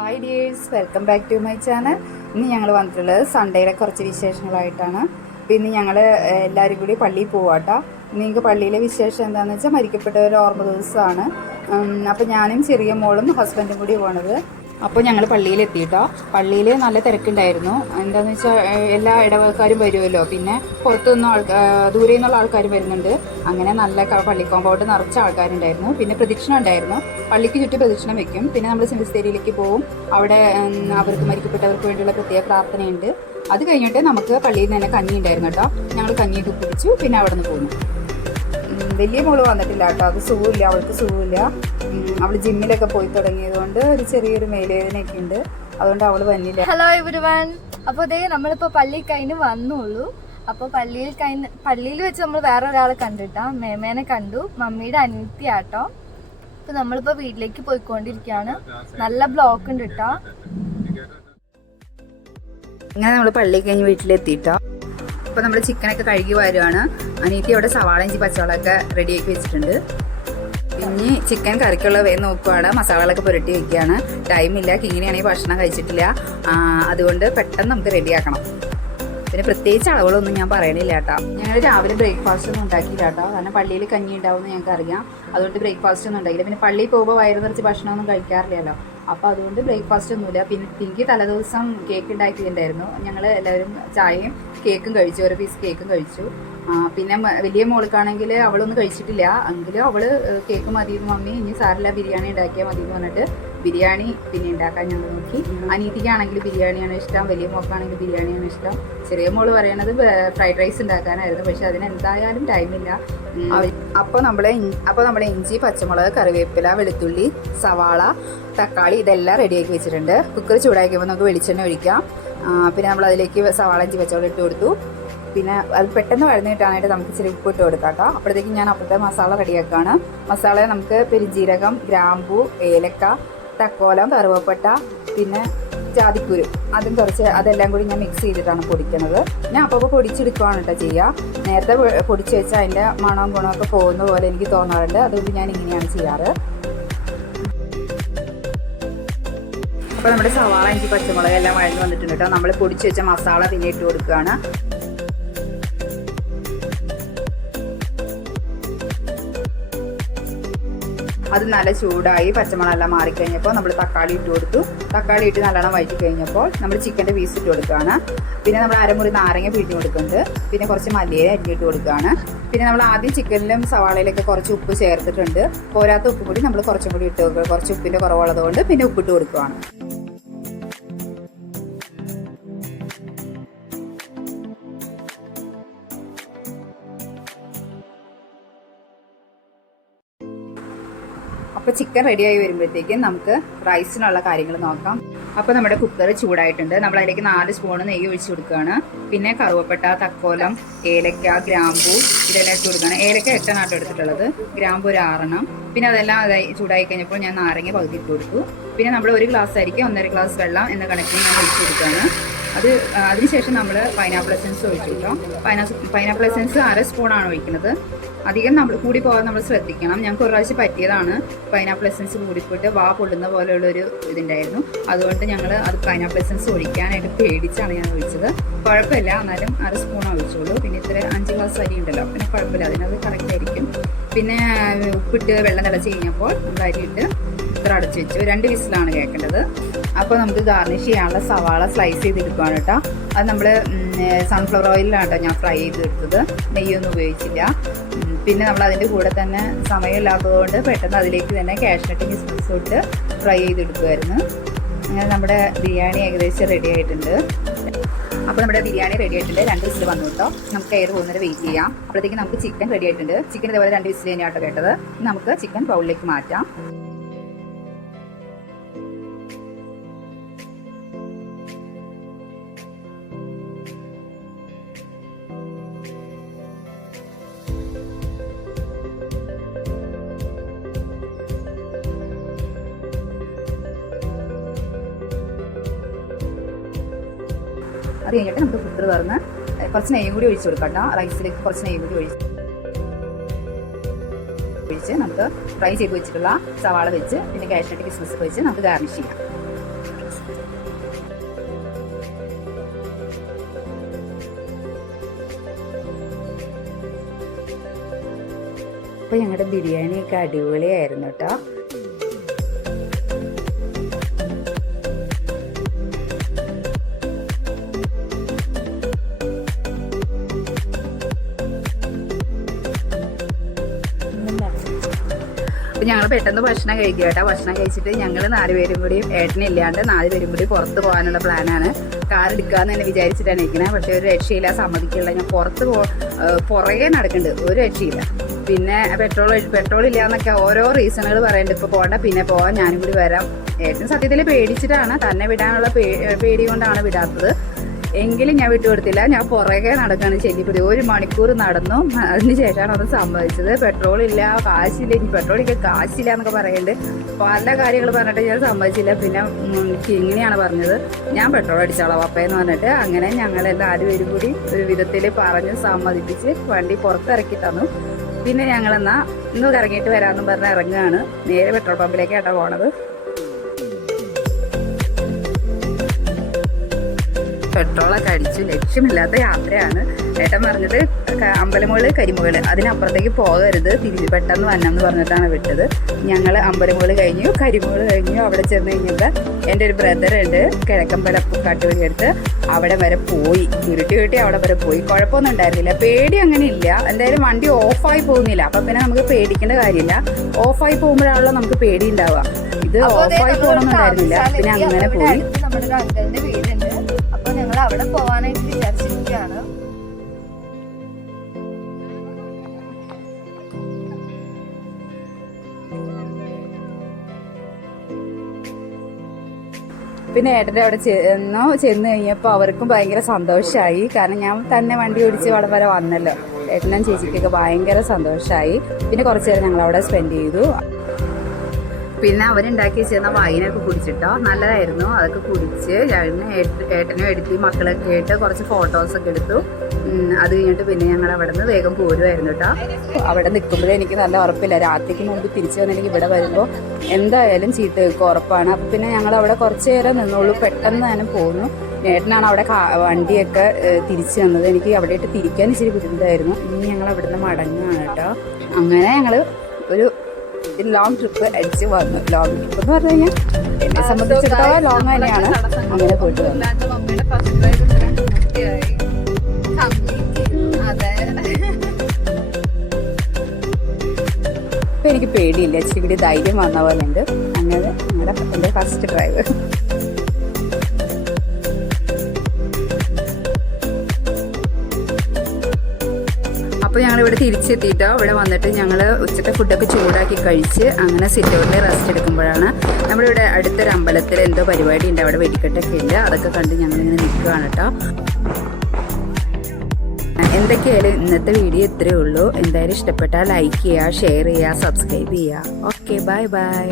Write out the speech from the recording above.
Hi dears, welcome back to my channel. ഇന്ന് ഞങ്ങൾ വന്നിട്ടുള്ളത് സൺഡേയിലെ കുറച്ച് വിശേഷങ്ങളായിട്ടാണ്. അപ്പോൾ ഇന്ന് ഞങ്ങൾ എല്ലാവരും കൂടി പള്ളിയിൽ പോവാട്ടോ. നിങ്ങൾക്ക് പള്ളിയിലെ വിശേഷം എന്താണെന്ന് വെച്ചാൽ മരിക്കപ്പെട്ട ഒരു ഓർമ്മ ദിവസമാണ്. അപ്പോൾ ഞാനും ചെറിയ മോളും ഹസ്ബൻഡും കൂടി പോണത്. അപ്പോൾ ഞങ്ങൾ പള്ളിയിലെത്തിയിട്ടോ. പള്ളിയിൽ നല്ല തിരക്കുണ്ടായിരുന്നു. എന്താണെന്ന് വെച്ചാൽ എല്ലാ ഇടവക്കാരും വരുമല്ലോ, പിന്നെ പുറത്തുനിന്നും ദൂരെ നിന്നുള്ള ആൾക്കാരും വരുന്നുണ്ട്. അങ്ങനെ നല്ല പള്ളി കോമ്പൗണ്ട് നിറച്ച ആൾക്കാരുണ്ടായിരുന്നു. പിന്നെ പ്രദക്ഷിണം ഉണ്ടായിരുന്നു. പള്ളിക്ക് ചുറ്റും പ്രദക്ഷിണം വെക്കും. പിന്നെ നമ്മൾ സെമിത്തേരിയിലേക്ക് പോകും. അവിടെ അവർക്ക് മരിക്കപ്പെട്ടവർക്ക് വേണ്ടിയുള്ള പ്രത്യേക പ്രാർത്ഥനയുണ്ട്. അത് കഴിഞ്ഞിട്ട് നമുക്ക് പള്ളിയിൽ നിന്ന് തന്നെ കഞ്ഞി ഉണ്ടായിരുന്നു കേട്ടോ. ഞങ്ങൾ കഞ്ഞിയൊക്കെ കുടിച്ചു. പിന്നെ അവിടെ നിന്ന് പോന്നു. വലിയ മോള് വന്നിട്ടില്ല കേട്ടോ. അത് സുഖമില്ല, അവൾക്ക് സുഖമില്ല. അവൾ ജിമ്മിലൊക്കെ പോയി തുടങ്ങിയതുകൊണ്ട് ഒരു ചെറിയൊരു മേലുവേദനയൊക്കെ ഉണ്ട്. അതുകൊണ്ട് അവള് വന്നില്ല. Hello everyone. അപ്പോൾ ഇതേ നമ്മളിപ്പോ പള്ളിയിൽ കഴിഞ്ഞ് വന്നുള്ളൂ. അപ്പോൾ പള്ളിയിൽ വെച്ച് നമ്മൾ വേറെ ഒരാളെ കണ്ടിട്ടാ, മേമേനെ കണ്ടു, മമ്മിയുടെ അനിയത്തിയാട്ടോ. അപ്പൊ നമ്മളിപ്പോ വീട്ടിലേക്ക് പോയിക്കൊണ്ടിരിക്കുകയാണ്. നല്ല ബ്ലോക്ക് ഉണ്ട് കേട്ടോ. ഇങ്ങനെ നമ്മൾ പള്ളി കഴിഞ്ഞ് വീട്ടിലെത്തിയിട്ടോ. അപ്പോൾ നമ്മൾ ചിക്കനൊക്കെ കഴുകി വരുവാണ്. അനിയത്തി അവിടെ സവാള ഇഞ്ചി പച്ചവളമൊക്കെ റെഡിയാക്കി വെച്ചിട്ടുണ്ട്. ഇനി ചിക്കൻ കറിക്കുള്ള വേഗം നോക്കുവാണ്. മസാലകളൊക്കെ പുരട്ടി വെക്കുകയാണ്. ടൈമില്ല, കിങ്ങിനെയാണെങ്കിൽ ഭക്ഷണം കഴിച്ചിട്ടില്ല. അതുകൊണ്ട് പെട്ടെന്ന് നമുക്ക് റെഡിയാക്കണം. പിന്നെ പ്രത്യേകിച്ച് അളവുകളൊന്നും ഞാൻ പറയണില്ല കേട്ടോ. ഞങ്ങൾ രാവിലെ ബ്രേക്ക്ഫാസ്റ്റ് ഒന്നും ഉണ്ടാക്കിയില്ല കേട്ടോ. കാരണം പള്ളിയിൽ കഞ്ഞി ഉണ്ടാവും എന്ന് ഞങ്ങൾക്ക് അറിയാം. അതുകൊണ്ട് ബ്രേക്ക്ഫാസ്റ്റ് ഒന്നും ഉണ്ടാക്കില്ല. പിന്നെ പള്ളിയിൽ പോകുമ്പോൾ വയറ് നിറച്ച് ഭക്ഷണമൊന്നും കഴിക്കാറില്ലല്ലോ. അപ്പോൾ അതുകൊണ്ട് ബ്രേക്ക്ഫാസ്റ്റ് ഒന്നുമില്ല. പിന്നെ പിങ്കി തലേദിവസം കേക്ക് ഉണ്ടാക്കിയിട്ടുണ്ടായിരുന്നു. ഞങ്ങൾ എല്ലാവരും ചായയും കേക്കും കഴിച്ചു. ഓരോ പീസ് കേക്കും കഴിച്ചു. പിന്നെ വലിയ മോൾക്കാണെങ്കിൽ അവളൊന്നും കഴിച്ചിട്ടില്ല. എങ്കിലും അവള് കേക്ക് മതി മമ്മി, ഇനി സാറില്ല ബിരിയാണി ഉണ്ടാക്കിയാൽ മതി എന്ന് പറഞ്ഞിട്ട് ബിരിയാണി പിന്നെ ഉണ്ടാക്കാൻ ഞങ്ങൾ നോക്കി. അനീതിക്കാണെങ്കിൽ ബിരിയാണിയാണ് ഇഷ്ടം, വലിയ മോൾക്കാണെങ്കിൽ ബിരിയാണിയാണ് ഇഷ്ടം. ചെറിയ മോള് പറയണത് ഫ്രൈഡ് റൈസ് ഉണ്ടാക്കാനായിരുന്നു. പക്ഷെ അതിന് എന്തായാലും ടൈമില്ല. അപ്പോൾ നമ്മുടെ ഇഞ്ചി, പച്ചമുളക്, കറിവേപ്പില, വെളുത്തുള്ളി, സവാള, തക്കാളി ഇതെല്ലാം റെഡിയാക്കി വെച്ചിട്ടുണ്ട്. കുക്കർ ചൂടാക്കിയപ്പോൾ നമുക്ക് വെളിച്ചെണ്ണ ഒഴിക്കാം. പിന്നെ നമ്മൾ അതിലേക്ക് സവാള ഇഞ്ചി പച്ചമുളക് ഇട്ട് കൊടുത്തു. പിന്നെ അത് പെട്ടെന്ന് വഴന്ന് കിട്ടാനായിട്ട് നമുക്ക് ഇച്ചിരി ഉപ്പ് ഇട്ട് കൊടുക്കാം കേട്ടോ. അപ്പോഴത്തേക്കും ഞാൻ അപ്പോഴത്തെ മസാല റെഡിയാക്കുകയാണ്. മസാല നമുക്ക് പെരുംജീരകം, ഗ്രാമ്പൂ, ഏലക്ക, തക്കോലം, കറുവപ്പട്ട, പിന്നെ ജാതിക്കുരു, അതും കുറച്ച് അതെല്ലാം കൂടി ഞാൻ മിക്സ് ചെയ്തിട്ടാണ് പൊടിക്കുന്നത്. ഞാൻ അപ്പോൾ പൊടിച്ചെടുക്കുകയാണ് കേട്ടോ ചെയ്യുക. നേരത്തെ പൊടിച്ച് വെച്ചാൽ അതിൻ്റെ മണവും ഗുണമൊക്കെ പോകുന്ന പോലെ എനിക്ക് തോന്നാറുണ്ട്. അതുകൊണ്ട് ഞാൻ ഇങ്ങനെയാണ് ചെയ്യാറ്. അപ്പോൾ നമ്മുടെ സവാള ഇഞ്ചി പച്ചമുളക് എല്ലാം വഴന്ന് വന്നിട്ടുണ്ട് കേട്ടോ. നമ്മൾ പൊടിച്ച് വെച്ച മസാല പിന്നെ ഇട്ട് കൊടുക്കുകയാണ്. അത് നല്ല ചൂടായി പച്ചമുളകെല്ലാം മാറിക്കഴിഞ്ഞപ്പോൾ നമ്മൾ തക്കാളി ഇട്ട് കൊടുത്തു. തക്കാളി ഇട്ട് നല്ലോണം വഴറ്റി കഴിഞ്ഞപ്പോൾ നമ്മൾ ചിക്കൻ്റെ പീസ് ഇട്ട് കൊടുക്കുകയാണ്. പിന്നെ നമ്മൾ അരമുറി നാരങ്ങ പിഴിഞ്ഞ് കൊടുക്കുന്നുണ്ട്. പിന്നെ കുറച്ച് മല്ലിയില അരിഞ്ഞിട്ട് കൊടുക്കുകയാണ്. പിന്നെ നമ്മൾ ആദ്യം ചിക്കനിലും സവാളയിലൊക്കെ കുറച്ച് ഉപ്പ് ചേർത്തിട്ടുണ്ട്. പോരാത്ത ഉപ്പ് കൂടി നമ്മൾ കുറച്ചും കൂടി ഇട്ട് കൊടുക്കുക. കുറച്ച് ഉപ്പിൻ്റെ കുറവുള്ളത് കൊണ്ട് പിന്നെ ഉപ്പിട്ട് കൊടുക്കുകയാണ്. അപ്പോൾ ചിക്കൻ റെഡിയായി വരുമ്പോഴത്തേക്കും നമുക്ക് റൈസിനുള്ള കാര്യങ്ങൾ നോക്കാം. അപ്പോൾ നമ്മുടെ കുക്കർ ചൂടായിട്ടുണ്ട്. നമ്മൾ അതിലേക്ക് 4 സ്പൂൺ നെയ്യ് ഒഴിച്ച് കൊടുക്കുകയാണ്. പിന്നെ കറുവപ്പട്ട, തക്കോലം, ഏലക്ക, ഗ്രാമ്പൂ ഇതെല്ലാം ഇട്ട് കൊടുക്കുകയാണ്. ഏലക്ക 8 എണ്ണം എടുത്തിട്ടുള്ളത്, ഗ്രാമ്പൂ ഒരു 6 എണ്ണം. പിന്നെ അതെല്ലാം ചൂടായി കഴിഞ്ഞപ്പോൾ ഞാൻ നാരങ്ങ പകുതി ഇട്ട് കൊടുത്തു. പിന്നെ നമ്മൾ 1 ഗ്ലാസ് അരിക്ക് 1.5 ഗ്ലാസ് വെള്ളം എന്ന കണക്കിന് ഞാൻ ഒഴിച്ച് കൊടുക്കുകയാണ്. അതിനുശേഷം നമ്മൾ പൈനാപ്പിൾ എസൻസ് ഒഴിച്ചു കൊടുക്കാം. പൈനാപ്പിൾ എസൻസ് 1/2 സ്പൂണാണ് ഒഴിക്കുന്നത്. അധികം നമ്മൾ കൂടി പോകാൻ നമ്മൾ ശ്രദ്ധിക്കണം. ഞങ്ങൾക്ക് ഒരു പ്രാവശ്യം പറ്റിയതാണ്. പൈനാപ്പിൾ എസൻസ് കൂടിപ്പോയിട്ട് വാ പൊള്ളുന്ന പോലെയുള്ളൊരു ഇതുണ്ടായിരുന്നു. അതുകൊണ്ട് ഞങ്ങൾ അത് പൈനാപ്പിൾ എസൻസ് ഒഴിക്കാനായിട്ട് പേടിച്ചാണ് ഞാൻ ഒഴിച്ചത്. കുഴപ്പമില്ല, എന്നാലും 1/2 സ്പൂൺ ഒഴിച്ചോളൂ. പിന്നെ ഇത്ര 5 ഗ്ലാസ് അരി ഉണ്ടല്ലോ, പിന്നെ കുഴപ്പമില്ല, അതിനത് കറക്റ്റ് ആയിരിക്കും. പിന്നെ ഉപ്പിട്ട് വെള്ളം തിളച്ച് കഴിഞ്ഞപ്പോൾ നമ്മൾ അരിയിട്ട് ഇത്ര അടച്ചു വെച്ചു. 2 വിസിലാണ് കേൾക്കേണ്ടത്. അപ്പോൾ നമുക്ക് ഗാർണിഷ് ചെയ്യാനുള്ള സവാള സ്ലൈസ് ചെയ്തെടുക്കുകയാണ് കേട്ടോ. അത് നമ്മൾ സൺഫ്ലവർ ഓയിലാണ് കേട്ടോ ഞാൻ ഫ്രൈ ചെയ്തെടുത്തത്. നെയ്യൊന്നും ഉപയോഗിച്ചില്ല. പിന്നെ നമ്മൾ അതിൻ്റെ കൂടെ തന്നെ സമയമില്ലാത്തതുകൊണ്ട് പെട്ടെന്ന് അതിലേക്ക് തന്നെ കാഷ്നട്ട് കിസ്മിസ് ഇട്ട് ഫ്രൈ ചെയ്തെടുക്കുമായിരുന്നു. അങ്ങനെ നമ്മുടെ ബിരിയാണി ഏകദേശം റെഡി ആയിട്ടുണ്ട്. അപ്പോൾ നമ്മുടെ ബിരിയാണി റെഡി ആയിട്ടുണ്ട്. 2 വിസിൽ വന്നു കേട്ടോ. നമുക്ക് എയർ പോകുന്നവരെ വെയിറ്റ് ചെയ്യാം. അപ്പോഴത്തേക്കും നമുക്ക് ചിക്കൻ റെഡി ആയിട്ടുണ്ട്. ചിക്കൻ ഇതേപോലെ 2 വിസിൽ തന്നെയാട്ടോ കേട്ടത്. നമുക്ക് ചിക്കൻ ബൗളിലേക്ക് മാറ്റാം. അത് കഴിഞ്ഞിട്ട് നമുക്ക് കുക്കർ തുറന്ന് കുറച്ച് നെയ്യും കൂടി ഒഴിച്ചു കൊടുക്കാം കേട്ടോ. റൈസിലേക്ക് കുറച്ച് നെയ്യും കൂടി ഒഴിച്ച് നമുക്ക് ഫ്രൈ ചെയ്ത് വെച്ചിട്ടുള്ള സവാള വെച്ച് പിന്നെ കാഷ്നട്ട് കിസ്മിസ് വെച്ച് നമുക്ക് ഗാർണിഷ് ചെയ്യാം. അപ്പോൾ ഞങ്ങളുടെ ബിരിയാണിയൊക്കെ അടിപൊളിയായിരുന്നു കേട്ടോ. അപ്പം ഞങ്ങൾ പെട്ടെന്ന് ഭക്ഷണം കഴിക്കുക കേട്ടോ. ഭക്ഷണം കഴിച്ചിട്ട് ഞങ്ങൾ 4 പേരും കൂടി, ഏട്ടനില്ലാണ്ട് 4 പേരും കൂടി പുറത്ത് പോകാനുള്ള പ്ലാനാണ്. കാർ എടുക്കാമെന്ന് തന്നെ വിചാരിച്ചിട്ടാണ് ഇരിക്കുന്നത്. പക്ഷേ ഒരു രക്ഷയില്ല, സമ്മതിക്കില്ല. ഞാൻ പുറകെ നടക്കുന്നുണ്ട്, ഒരു രക്ഷയില്ല. പിന്നെ പെട്രോൾ ഇല്ല എന്നൊക്കെ ഓരോ റീസണുകൾ പറയുന്നുണ്ട്. ഇപ്പോൾ പോകണ്ട, പിന്നെ പോകാൻ ഞാനും കൂടി വരാം. ഏട്ടൻ സത്യത്തിൽ പേടിച്ചിട്ടാണ്, തന്നെ വിടാനുള്ള പേടി കൊണ്ടാണ് വിടാത്തത്. എങ്കിലും ഞാൻ വിട്ടുകൊടുത്തില്ല. ഞാൻ പുറകെ നടക്കാണ് ചെല്ലിപ്പിടി. 1 മണിക്കൂർ നടന്നു. അതിന് ശേഷമാണ് അത് സംഭവിച്ചത്. പെട്രോൾ ഇല്ല, കാശില്ല, ഇനി പെട്രോളിക്ക് കാശില്ല എന്നൊക്കെ പറയുന്നുണ്ട്. പല കാര്യങ്ങൾ പറഞ്ഞിട്ട് ഞാൻ സമ്മതിച്ചില്ല. പിന്നെ ഇങ്ങനെയാണ് പറഞ്ഞത്, ഞാൻ പെട്രോൾ അടിച്ചോളാം പപ്പയെന്ന് പറഞ്ഞിട്ട്. അങ്ങനെ ഞങ്ങളെല്ലാം 4 പേരും കൂടി ഒരു വിധത്തിൽ പറഞ്ഞ് സമ്മതിപ്പിച്ച് വണ്ടി പുറത്തിറക്കി തന്നു. പിന്നെ ഞങ്ങളെന്നാ ഇന്ന് ഇറങ്ങിയിട്ട് വരാമെന്നും പറഞ്ഞ് ഇറങ്ങുകയാണ്. നേരെ പെട്രോൾ പമ്പിലേക്കാട്ടോ പോണത്. പെട്രോളൊക്കെ അടിച്ചു. ലക്ഷ്യമില്ലാത്ത യാത്രയാണ്. ഏട്ടൻ പറഞ്ഞത് അമ്പലമുകള് കരിമുകള് അതിനപ്പുറത്തേക്ക് പോകരുത്, പെട്ടെന്ന് വന്നെന്ന് പറഞ്ഞിട്ടാണ് വിട്ടത്. ഞങ്ങൾ അമ്പലമുകള് കഴിഞ്ഞു, കരിമുകള് കഴിഞ്ഞു. അവിടെ ചെന്ന് കഴിഞ്ഞപ്പോൾ എൻ്റെ ഒരു ബ്രദറുണ്ട് കിഴക്കമ്പലം കാട്ടുവഴിയെടുത്ത്, അവിടെ വരെ പോയി. ഉരുട്ടി അവിടെ വരെ പോയി. കുഴപ്പമൊന്നും ഉണ്ടായിരുന്നില്ല, പേടി അങ്ങനെ ഇല്ല. എന്തായാലും വണ്ടി ഓഫായി പോകുന്നില്ല. അപ്പം പിന്നെ നമുക്ക് പേടിക്കേണ്ട കാര്യമില്ല. ഓഫായി പോകുമ്പോഴാണല്ലോ നമുക്ക് പേടി ഉണ്ടാവുക. ഇത് ഓഫായി പോകണമെന്നുണ്ടായിരുന്നില്ല. പിന്നെ അങ്ങനെ പോയി. നമ്മുടെ അങ്കിളിന്റെ വീടുണ്ട്. അപ്പൊ ഞങ്ങൾ അവിടെ പോവാനായിട്ട് വിചാരിച്ചിരിക്കുകയാണ്. പിന്നെ ഏട്ടൻ്റെ അവിടെ ചെന്ന് കഴിഞ്ഞപ്പോൾ അവർക്കും ഭയങ്കര സന്തോഷമായി. കാരണം ഞാൻ തന്നെ വണ്ടി ഓടിച്ച് അവിടെ വരെ വന്നല്ലോ. ഏട്ടനും ചേച്ചിക്കൊക്കെ ഭയങ്കര സന്തോഷമായി. പിന്നെ കുറച്ച് നേരം ഞങ്ങൾ അവിടെ സ്പെൻഡ് ചെയ്തു. പിന്നെ അവരുണ്ടാക്കി വെച്ചിരുന്ന വൈനൊക്കെ കുടിച്ചിട്ടോ, നല്ലതായിരുന്നു. അതൊക്കെ കുടിച്ച് ഏട്ടനും എടുത്തി മക്കളൊക്കെ ആയിട്ട് കുറച്ച് ഫോട്ടോസൊക്കെ എടുത്തു. അത് കഴിഞ്ഞിട്ട് പിന്നെ ഞങ്ങൾ അവിടെ നിന്ന് വേഗം പോരുമായിരുന്നു കേട്ടോ. അവിടെ നിൽക്കുമ്പോഴേ എനിക്ക് നല്ല ഉറപ്പില്ല, രാത്രിക്ക് മുമ്പ് തിരിച്ചു വന്നില്ലെങ്കിൽ ഇവിടെ വരുമ്പോൾ എന്തായാലും ചീത്ത വെക്കും, ഉറപ്പാണ്. അപ്പം പിന്നെ ഞങ്ങൾ അവിടെ കുറച്ച് നേരം നിന്നുള്ളൂ, പെട്ടെന്ന് തന്നെ പോന്നു. ഏട്ടനാണ് അവിടെ വണ്ടിയൊക്കെ തിരിച്ചു തന്നത്. എനിക്ക് അവിടെ ഇട്ട് തിരിക്കാൻ ഇച്ചിരി ബുദ്ധിമുട്ടായിരുന്നു. ഇനി ഞങ്ങൾ അവിടുന്ന് മടങ്ങുകയാണ് കേട്ടോ. അങ്ങനെ ഞങ്ങൾ ഒരു ലോങ് ട്രിപ്പ് അടിച്ച് വന്നു. ലോങ് ട്രിപ്പ് എന്ന് പറഞ്ഞു കഴിഞ്ഞാൽ എന്നെ സംബന്ധിച്ചിടത്തോളം ലോങ് തന്നെയാണ്. അങ്ങനെ പോയിട്ട് വന്നു. ഇപ്പം എനിക്ക് പേടിയില്ല, ഇച്ചിരി ധൈര്യം വന്ന പോലെ ഉണ്ട്. അങ്ങനെ എൻ്റെ ഫസ്റ്റ് ഡ്രൈവ്. അപ്പോൾ ഞങ്ങളിവിടെ തിരിച്ചെത്തിയിട്ടോ. ഇവിടെ വന്നിട്ട് ഞങ്ങൾ ഉച്ചത്തെ ഫുഡൊക്കെ ചൂടാക്കി കഴിച്ച് അങ്ങനെ സിറ്റ് ഔട്ടിൽ റെസ്റ്റ് എടുക്കുമ്പോഴാണ് നമ്മളിവിടെ അടുത്തൊരു അമ്പലത്തിൽ എന്തോ പരിപാടി ഉണ്ട്, അവിടെ വെടിക്കെട്ടൊക്കെ ഉണ്ട്. അതൊക്കെ കണ്ട് ഞങ്ങളിങ്ങനെ നിൽക്കുകയാണ് കേട്ടോ. എന്തൊക്കെയായാലും ഇന്നത്തെ വീഡിയോ ഇത്രയേ ഉള്ളൂ. എന്തായാലും ഇഷ്ടപ്പെട്ടാൽ ലൈക്ക് ചെയ്യുക, ഷെയർ ചെയ്യുക, സബ്സ്ക്രൈബ് ചെയ്യുക. Okay, bye bye.